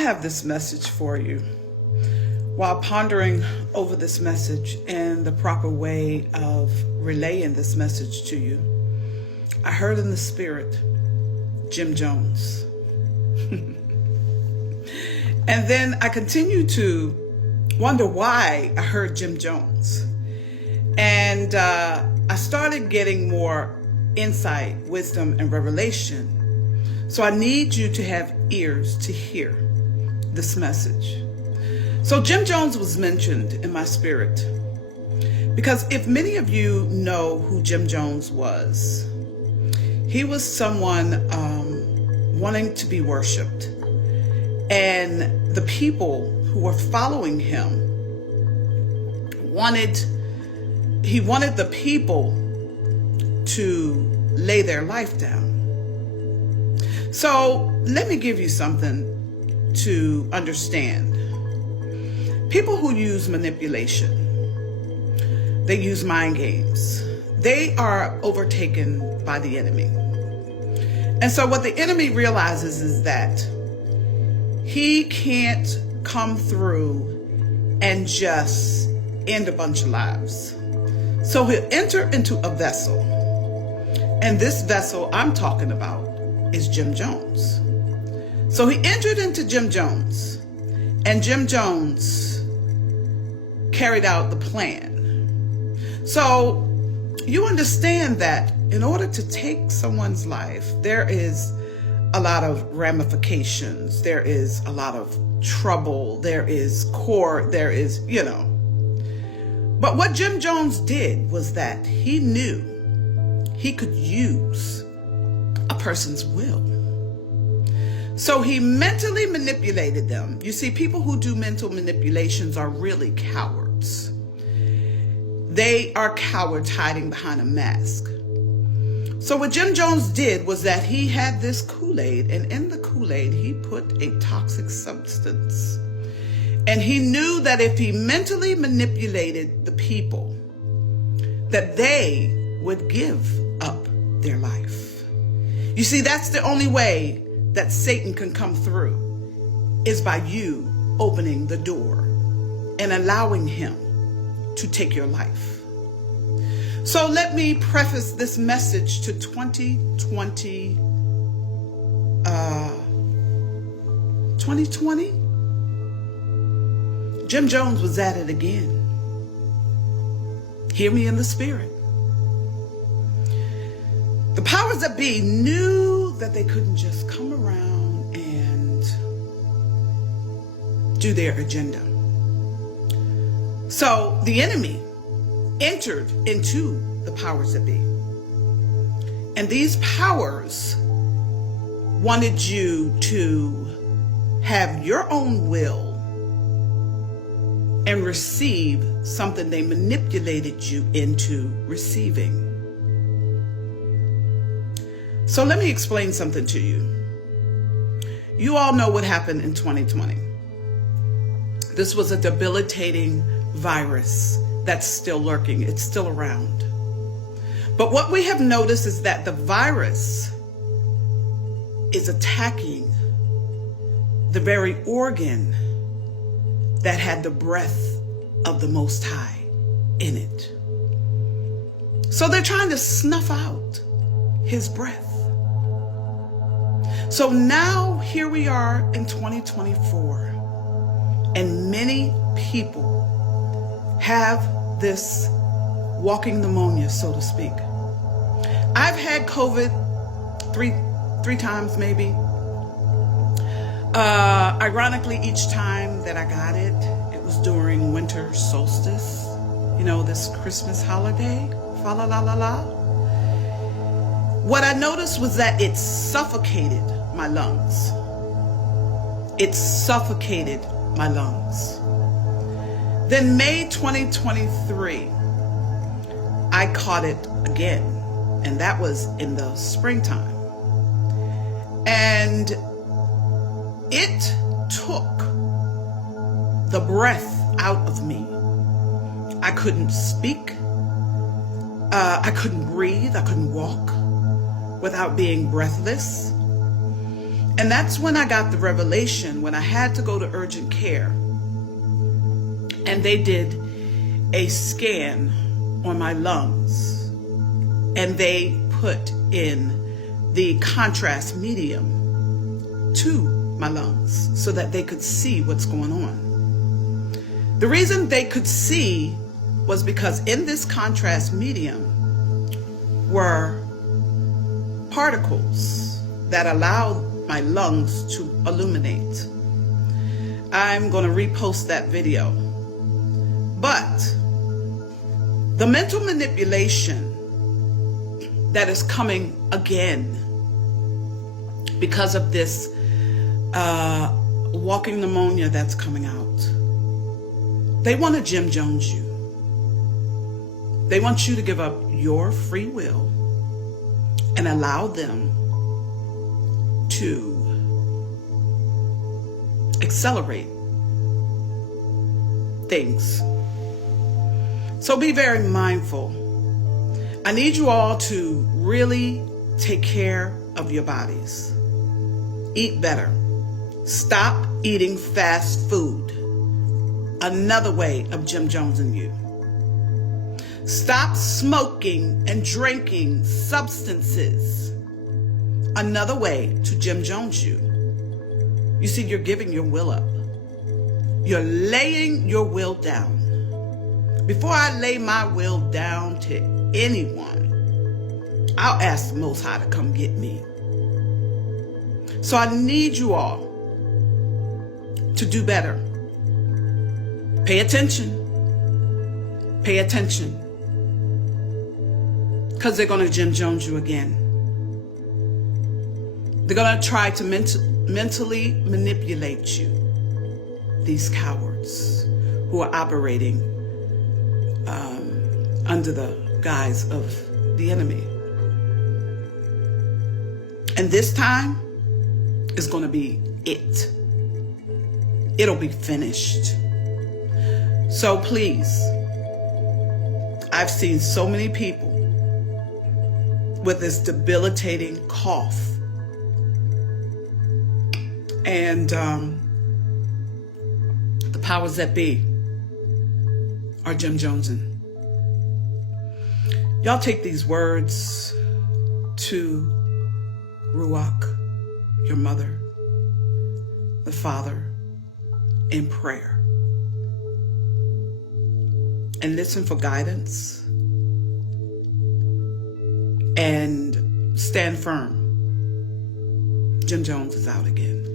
I have this message for you. While pondering over this message and the proper way of relaying this message to you, I heard in the spirit, Jim Jones. And then I continued to wonder why I heard Jim Jones. And I started getting more insight, wisdom, and revelation. So I need you to have ears to hear this message. So Jim Jones was mentioned in my spirit because if many of you know who Jim Jones was, he was someone wanting to be worshiped. And the people who were following him wanted the people to lay their life down. So let me give you something to understand. People who use manipulation, they use mind games. They are overtaken by the enemy. And so what the enemy realizes is that he can't come through and just end a bunch of lives. So he'll enter into a vessel. And this vessel I'm talking about is Jim Jones. So he entered into Jim Jones, and Jim Jones carried out the plan. So you understand that in order to take someone's life, there is a lot of ramifications. There is a lot of trouble. There is court. There is, But what Jim Jones did was that he knew he could use a person's will. So he mentally manipulated them. You see, people who do mental manipulations are really cowards. They are cowards hiding behind a mask. So what Jim Jones did was that he had this Kool-Aid, and in the Kool-Aid, he put a toxic substance. And he knew that if he mentally manipulated the people, that they would give up their life. You see, that's the only way that Satan can come through, is by you opening the door and allowing him to take your life. So let me preface this message to 2020. Jim Jones was at it again. Hear me in the spirit. The powers that be knew that they couldn't just come around and do their agenda. So the enemy entered into the powers that be. And these powers wanted you to have your own will and receive something they manipulated you into receiving. So let me explain something to you. You all know what happened in 2020. This was a debilitating virus that's still lurking. It's still around. But what we have noticed is that the virus is attacking the very organ that had the breath of the Most High in it. So they're trying to snuff out his breath. So now here we are in 2024, and many people have this walking pneumonia, so to speak. I've had COVID three times maybe. Ironically, each time that I got it, it was during winter solstice, this Christmas holiday, fa la la la la. What I noticed was that it suffocated my lungs. It suffocated my lungs. Then May 2023, I caught it again, and that was in the springtime. And it took the breath out of me. I couldn't speak. I couldn't breathe. I couldn't walk without being breathless. And that's when I got the revelation, when I had to go to urgent care. And they did a scan on my lungs. And they put in the contrast medium to my lungs so that they could see what's going on. The reason they could see was because in this contrast medium were particles that allowed my lungs to illuminate. I'm going to repost that video. But the mental manipulation that is coming again because of this walking pneumonia that's coming out. They want to Jim Jones you. They want you to give up your free will and allow them to accelerate things. So be very mindful. I need you all to really take care of your bodies. Eat better. Stop eating fast food. Another way of Jim Jonesing you. Stop smoking and drinking substances. Another way to Jim Jones you. You see, you're giving your will up. You're laying your will down. Before I lay my will down to anyone, I'll ask the Most High to come get me. So I need you all to do better. Pay attention. Pay attention. Because they're going to Jim Jones you again. They're going to try to mentally manipulate you. These cowards who are operating under the guise of the enemy. And this time is going to be it. It'll be finished. So please, I've seen so many people with this debilitating cough. And the powers that be are Jim Jonesing. Y'all take these words to Ruach, your mother, the Father, in prayer. And listen for guidance. And stand firm. Jim Jones is out again.